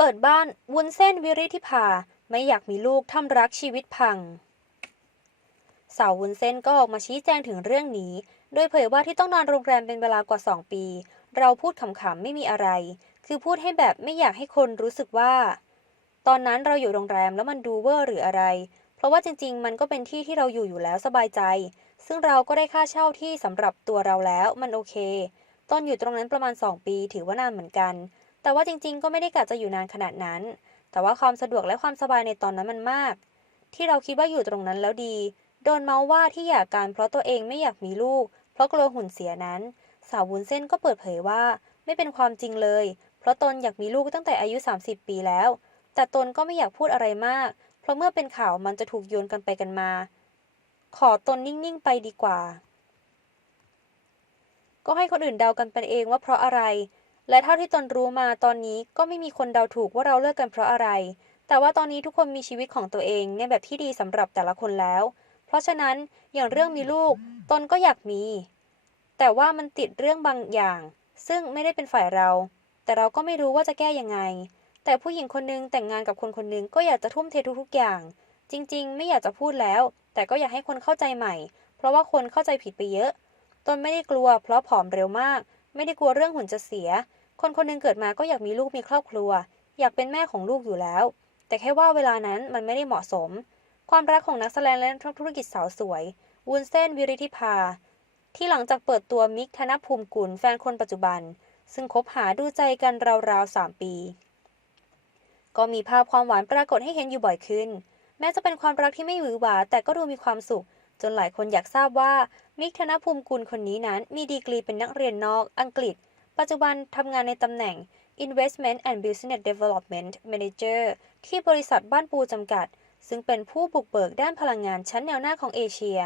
เปิดบ้านวุ้นเส้นวิริธิภาไม่อยากมีลูกทำรักชีวิตพัง สาววุ้นเส้นก็ออกมาชี้แจงถึงเรื่องนี้ โดยเผยว่าที่ต้องนอนโรงแรมเป็นเวลากว่า 2 ปี เราพูดขำๆไม่มีอะไร คือพูดให้แบบไม่อยากให้คนรู้สึกว่า ตอนนั้นเราอยู่โรงแรมแล้วมันดูเวอร์หรืออะไร เพราะว่าจริง ๆ มันก็เป็นที่ที่เราอยู่อยู่แล้วสบายใจ ซึ่งเราก็ได้ค่าเช่าที่สำหรับตัวเราแล้วมันโอเค ตอนอยู่ตรงนั้นประมาณ 2 ปีถือว่านานเหมือนกัน แต่ว่าจริงๆ ก็ไม่ได้กะจะอยู่นานขนาดนั้น แต่ว่าความสะดวกและความสบายในตอนนั้นมันมาก ที่เราคิดว่าอยู่ตรงนั้นแล้วดี โดนเมาว่าที่อยากการเพราะตัวเองไม่อยากมีลูก เพราะกลัวหุ่นเสียนั้น สาววุ้นเส้นก็เปิดเผยว่า ไม่เป็นความจริงเลย เพราะตนอยากมีลูกตั้งแต่อายุ 30 ปีแล้ว แต่ตนก็ไม่อยากพูดอะไรมาก เพราะเมื่อเป็นข่าวมันจะถูกโยนกันไปกันมา ขอตนนิ่งๆไปดีกว่า ก็ให้คนอื่นเดากันเป็นเองว่าเพราะอะไร และเท่าที่ตนรู้มาตอนนี้ก็ไม่มีคนเดาถูกว่าเราเลิกกันเพราะอะไร แต่ว่าตอนนี้ทุกคนมีชีวิตของตัวเองในแบบที่ดีสำหรับแต่ละคนแล้ว เพราะฉะนั้นอย่างเรื่องมีลูกตนก็อยากมี แต่ว่ามันติดเรื่องบางอย่าง ซึ่งไม่ได้เป็นฝ่ายเรา แต่เราก็ไม่รู้ว่าจะแก้ยังไง แต่ผู้หญิงคนนึงแต่งงานกับคนคนนึงก็อยากจะทุ่มเททุกๆอย่าง จริง ๆ ไม่อยากจะพูดแล้ว แต่ก็อยากให้คนเข้าใจใหม่ เพราะว่าคนเข้าใจผิดไปเยอะ ตนไม่ได้กลัว เพราะผอมเร็วมาก ไม่ได้กลัวเรื่องหุ่นจะเสีย คนคนหนึงเกิดมาก็อยากมีลูกมีครอบครัว อยากเป็นแม่ของลูกอยู่แล้ว แต่แค่ว่าเวลานั้นมันไม่ได้เหมาะสม ความรักของนักแสดงและนักธุรกิจสาวสวย วุ้นเส้นวิริธิภา ที่หลังจากเปิดตัวมิกธนภูมิกุลแฟนคนปัจจุบัน ซึ่งคบหาดูใจกันราวๆ3ปี ก็มีภาพความหวานปรากฏให้เห็นอยู่บ่อยขึ้น แม้จะเป็นความรักที่ไม่หวือหวาแต่ก็ดูมีความสุข จนหลายคนอยากทราบว่ามิกธนภูมิกุลคนนี้นั้นมีดีกรีเป็นนักเรียนนอกอังกฤษ ปัจจุบันทำงานในตำแหน่ง Investment and Business Development Manager ที่บริษัทบ้านปูจำกัด ซึ่งเป็นผู้บุกเบิกด้านพลังงานชั้นแนวหน้าของเอเชีย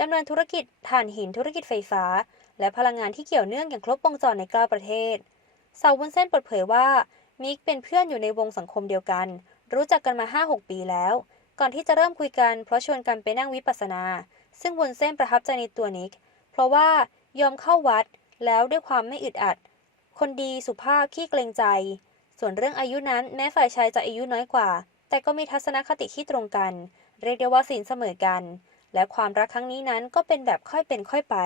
ดำเนินธุรกิจถ่านหินธุรกิจไฟฟ้า และพลังงานที่เกี่ยวเนื่องอย่างครบวงจรในเก้าประเทศสาววุ้นเส้นเปิดเผยว่ามิกเป็นเพื่อนอยู่ในวงสังคมเดียวกัน รู้จักกันมา 5-6 ปีแล้ว ก่อนที่จะเริ่มคุยกันเพราะชวนกันไปนั่งวิปัสสนา ซึ่งวุ้นเส้นประทับใจในตัวนิก เพราะว่ายอมเข้าวัดแล้วด้วยความไม่อึดอัด คนดีสุภาพขี้เกรงใจ ส่วนเรื่องอายุนั้นแม้ฝ่ายชายจะอายุน้อยกว่า แต่ก็มีทัศนคติที่ตรงกัน เรียกได้ว่าสินเสมอกัน และความรักครั้งนี้นั้นก็เป็นแบบค่อยเป็นค่อยไป